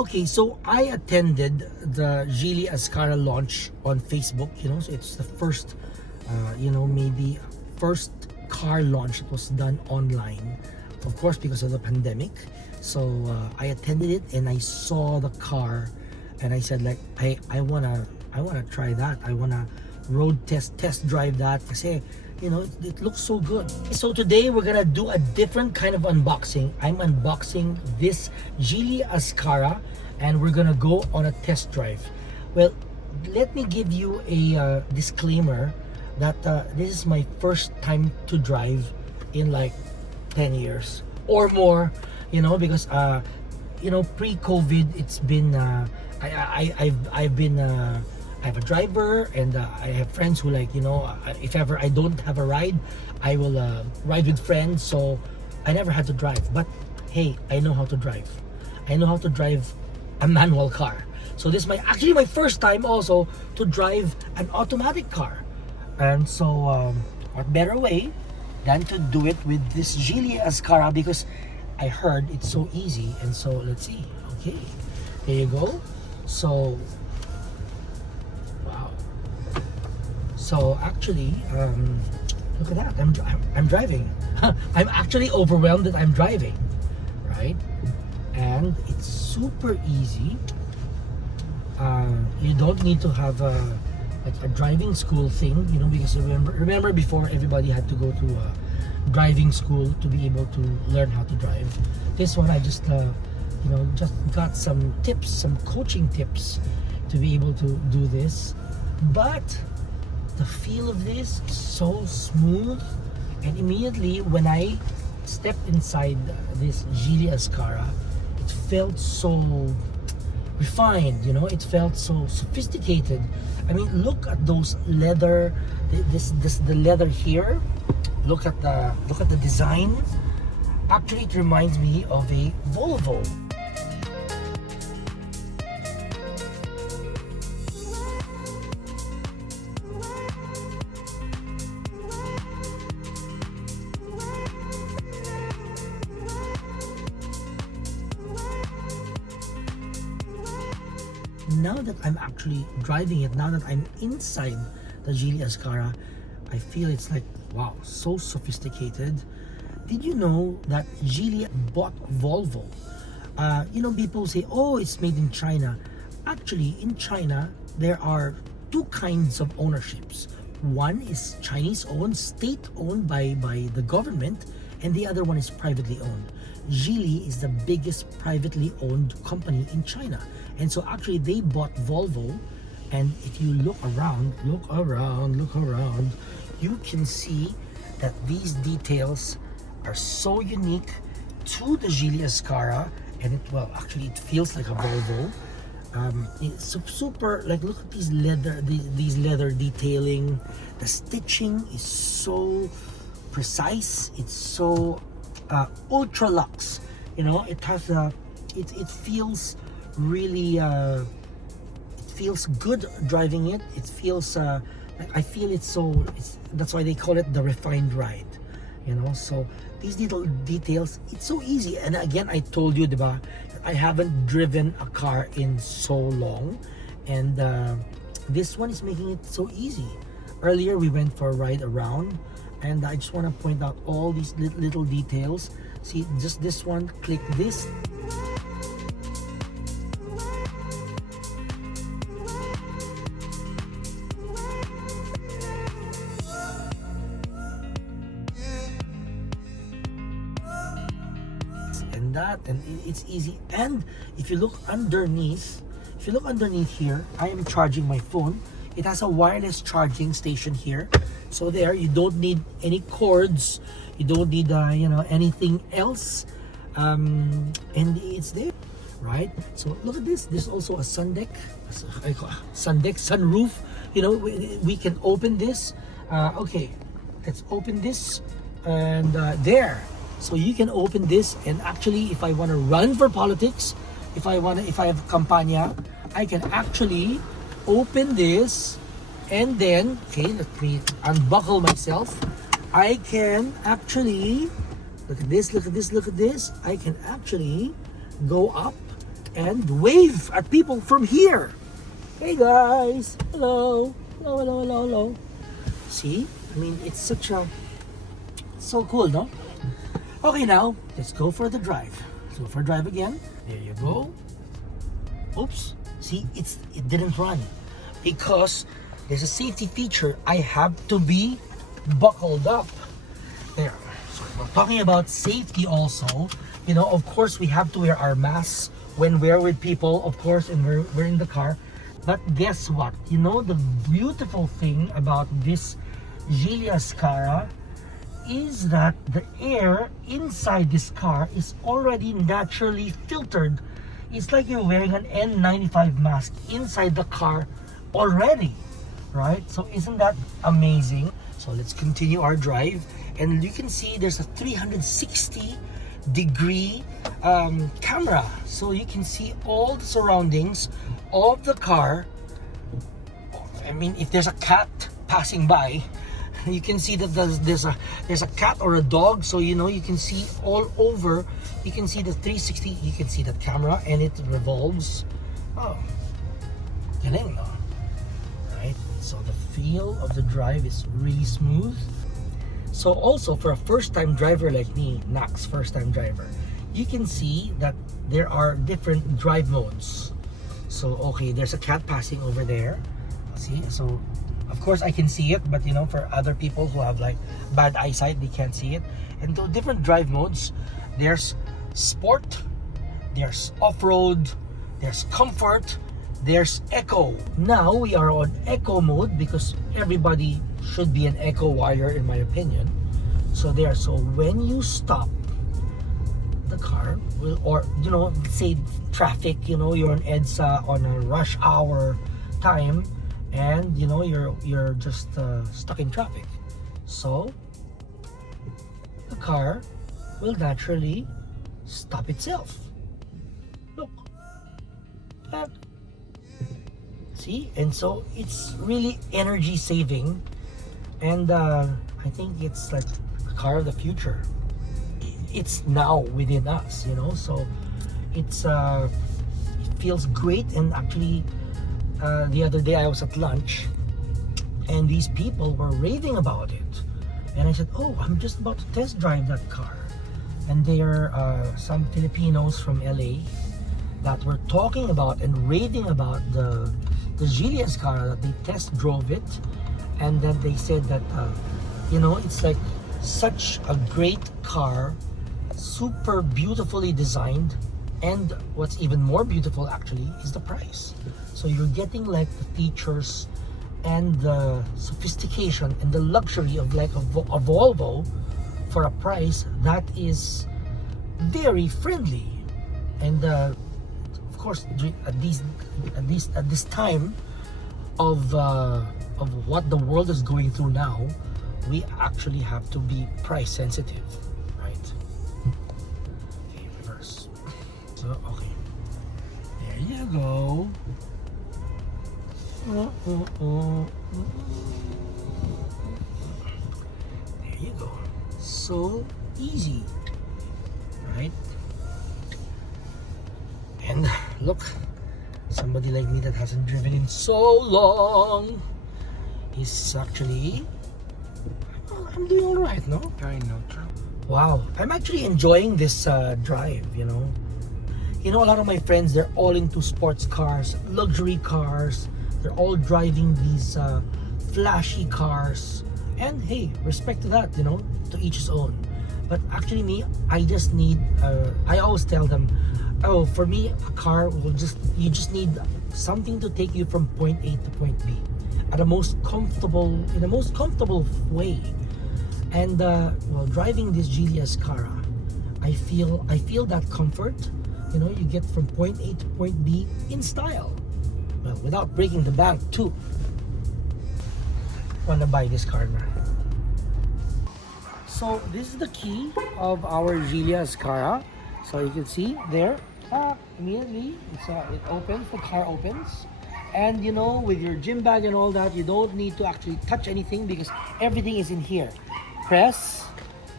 Okay, so I attended the Geely Azkarra launch on Facebook, so it's the first, maybe first car launch that was done online, of course, because of the pandemic. So I attended it and I saw the car and I said, like, I wanna try that. I wanna road test drive that kasi it looks so good. So today we're gonna do a different kind of unboxing. I'm unboxing this Geely Azkarra and we're gonna go on a test drive. Well, let me give you a disclaimer that this is my first time to drive in like 10 years or more, because pre-COVID it's been I've been I have a driver and I have friends who if ever I don't have a ride, I will ride with friends. So I never had to drive, but hey, I know how to drive. I know how to drive a manual car. So this is actually my first time also to drive an automatic car. And so what better way than to do it with this Geely Azkarra, because I heard it's so easy. And so let's see. Okay, here you go. So wow. So actually, look at that. I'm driving. I'm actually overwhelmed that I'm driving, right? And it's super easy. You don't need to have a driving school thing, because remember before everybody had to go to driving school to be able to learn how to drive. This one I just just got some tips, some coaching tips to be able to do this. But the feel of this is so smooth, and immediately when I stepped inside this Geely Azkarra, it felt so refined, it felt so sophisticated. I mean, look at those leather, the leather here. Look at the design. Actually, it reminds me of a Volvo. Now that I'm actually driving it, now that I'm inside the Geely Azkarra, I feel it's like, wow, so sophisticated. Did you know that Geely bought Volvo? People say, oh, it's made in China. Actually, in China, there are two kinds of ownerships. One is Chinese owned, state owned by the government, and the other one is privately owned. Geely is the biggest privately owned company in China. And so actually they bought Volvo, and if you look around, you can see that these details are so unique to the Geely Azkarra, and it feels like a Volvo. It's super, like, look at these leather detailing. The stitching is so precise. It's so ultra luxe. It has it feels really it feels good driving it. It feels I feel that's why they call it the refined ride. So these little details, it's so easy. And again, I told you, diba, I haven't driven a car in so long, and this one is making it so easy. Earlier we went for a ride around, and I just want to point out all these little details. See, just this one, click this. And that, and it's easy. And if you look underneath here, I am charging my phone. It has a wireless charging station here. So there, you don't need any cords, you don't need anything else, and it's there, right? So look at this. There's also a Sundeck Sunroof. We can open this. Okay, let's open this, and there. So you can open this, and actually, if I want to run for politics, if I have campanya, I can actually open this, and then, okay, let me unbuckle myself. I can actually, look at this. I can actually go up and wave at people from here. Hey guys, hello, hello, hello, hello, hello. See, I mean, it's so cool, no? Okay, now let's go for the drive. Let's go for a drive again. There you go. Oops. See, it didn't run because there's a safety feature. I have to be buckled up. There. So we're talking about safety also. You know, of course, we have to wear our masks when we're with people, of course, and we're in the car. But guess what? You know, the beautiful thing about this Geely Azkarra is that the air inside this car is already naturally filtered. It's like you're wearing an N95 mask inside the car already, right? So isn't that amazing? So let's continue our drive, and you can see there's a 360-degree camera, so you can see all the surroundings of the car. I mean, if there's a cat passing by, you can see that there's a cat or a dog, so you know you can see all over. You can see the 360. You can see that camera, and it revolves. Oh, galing, no? Right. So the feel of the drive is really smooth. So also for a first-time driver like me, Nax first-time driver, you can see that there are different drive modes. So okay, there's a cat passing over there. See, so of course I can see it, but you know, for other people who have like bad eyesight, they can't see it. And the different drive modes, there's sport, there's off-road, there's comfort, there's eco. Now we are on eco mode because everybody should be an eco warrior in my opinion. So there, so when you stop the car, or you know, say traffic, you know, you're on EDSA on a rush hour time, and you know you're just stuck in traffic, so the car will naturally stop itself. Look, that, see, and so it's really energy saving, and I think it's like the car of the future. It's now within us, you know, so it feels great. And actually the other day I was at lunch and these people were raving about it, and I said, oh, I'm just about to test drive that car. And there are some Filipinos from LA that were talking about and raving about the Geely Azkarra, that they test drove it, and then they said that you know, it's like such a great car, super beautifully designed, and what's even more beautiful actually is the price. So you're getting like the features and the sophistication and the luxury of like a Volvo for a price that is very friendly. And of course, at this time of what the world is going through now, we actually have to be price sensitive, right? Okay, reverse. So okay, there you go. There you go. So easy, right? And look, somebody like me that hasn't driven in so long is actually, I'm doing all right, no? Very neutral. Wow, I'm actually enjoying this drive, you know. You know, a lot of my friends, they're all into sports cars, luxury cars. They're all driving these flashy cars. And hey, respect to that, you know, to each his own. But actually me, I just need, I always tell them, oh, for me, a car will you just need something to take you from point A to point B in the most comfortable way. And while driving this Geely Azkarra, I feel that comfort. You know, you get from point A to point B in style, well, without breaking the bank too. Wanna buy this car now. So this is the key of our Geely Azkarra. So you can see there, immediately it opens. The car opens. And you know, with your gym bag and all that, you don't need to actually touch anything because everything is in here. Press,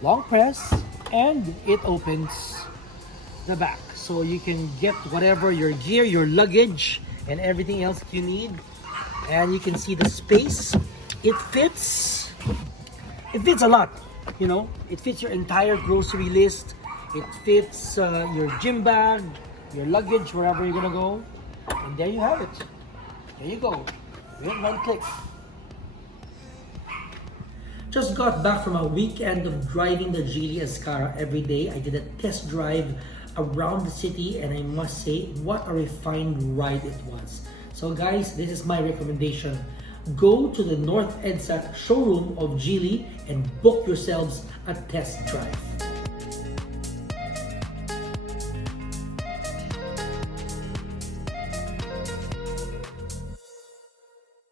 long press, and it opens the back. So so you can get whatever your gear, your luggage, and everything else you need. And you can see the space. It fits a lot, you know. It fits your entire grocery list. It fits your gym bag, your luggage, wherever you're gonna go. And there you have it. There you go. With one click. Just got back from a weekend of driving the Geely Azkarra every day. I did a test drive around the city, and I must say, what a refined ride it was. So guys, this is my recommendation. Go to the North EDSA showroom of Geely and book yourselves a test drive.